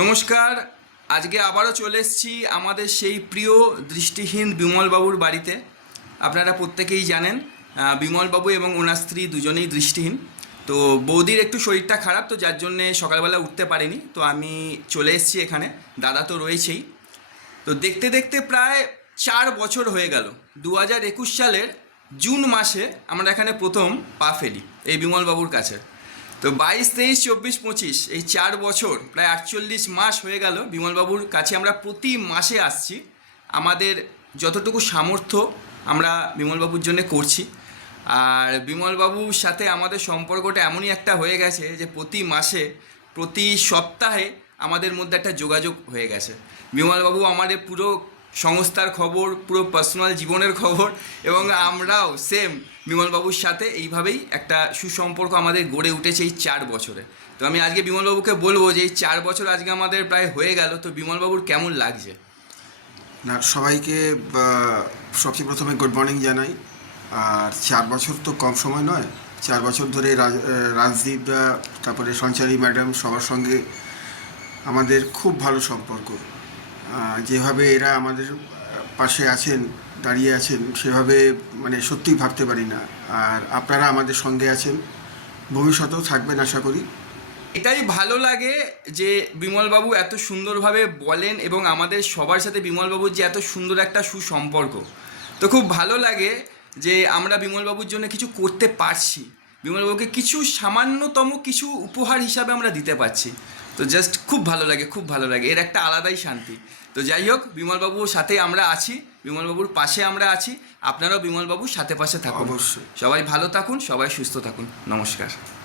নমস্কার, আজকে আবারও চলে এসেছি আমাদের সেই প্রিয় দৃষ্টিহীন বিমলবাবুর বাড়িতে। আপনারা প্রত্যেকেই জানেন বিমলবাবু এবং ওনার স্ত্রী দুজনেই দৃষ্টিহীন। তো বৌদির একটু শরীরটা খারাপ, তো যার জন্যে সকালবেলা উঠতে পারিনি। তো আমি চলে এসেছি এখানে, দাদা তো রয়েছেই। তো দেখতে দেখতে প্রায় চার বছর হয়ে গেল। দু হাজার একুশ সালের জুন মাসে আমরা এখানে প্রথম পা ফেলি, এই বিমলবাবুর কাছে। তো বাইশ, তেইশ, চব্বিশ, পঁচিশ, এই চার বছর, প্রায় আটচল্লিশ মাস হয়ে গেল বিমলবাবুর কাছে আমরা প্রতি মাসে আসছি। আমাদের যতটুকু সামর্থ্য আমরা বিমলবাবুর জন্য করছি। আর বিমলবাবুর সাথে আমাদের সম্পর্কটা এমনই একটা হয়ে গেছে যে প্রতি মাসে, প্রতি সপ্তাহে আমাদের মধ্যে একটা যোগাযোগ হয়ে গেছে। বিমলবাবু আমাদের পুরো সংস্থার খবর, পুরো পার্সোনাল জীবনের খবর এবং আমরাও সেম বিমলবাবুর সাথে এইভাবেই একটা সুসম্পর্ক আমাদের গড়ে উঠেছে এই চার বছরে। তো আমি আজকে বিমলবাবুকে বলব যে এই চার বছর আজকে আমাদের প্রায় হয়ে গেল, তো বিমলবাবুর কেমন লাগছে? না, সবাইকে সবচেয়ে প্রথমে গুড মর্নিং জানাই। আর চার বছর তো কম সময় নয়, চার বছর ধরে রাজদীপ তারপরে সঞ্চারী ম্যাডাম সবার সঙ্গে আমাদের খুব ভালো সম্পর্ক। যেভাবে এরা আমাদের পাশে আছেন, দাঁড়িয়ে আছেন, সেভাবে মানে সত্যিই ভাবতে পারি না। আর আপনারা আমাদের সঙ্গে আছেন। ভবিষ্যতেও থাকবেন আশা করি। এটাই ভালো লাগে যে বিমলবাবু এত সুন্দরভাবে বলেন এবং আমাদের সবার সাথে বিমলবাবুর যে এত সুন্দর একটা সুসম্পর্ক। তো খুব ভালো লাগে যে আমরা বিমলবাবুর জন্য কিছু করতে পারছি। বিমলবাবুকে কিছু সামান্যতম কিছু উপহার হিসাবে আমরা দিতে পারছি। তো জাস্ট খুব ভালো লাগে খুব ভালো লাগে। এর একটা আলাদাই শান্তি। তো যাই হোক বিমলবাবুর সাথে আমরা আছি। বিমলবাবুর পাশে আমরা আছি। আপনারাও বিমলবাবুর সাথে পাশে থাকুন। অবশ্যই। সবাই ভালো থাকুন সবাই সুস্থ থাকুন। নমস্কার।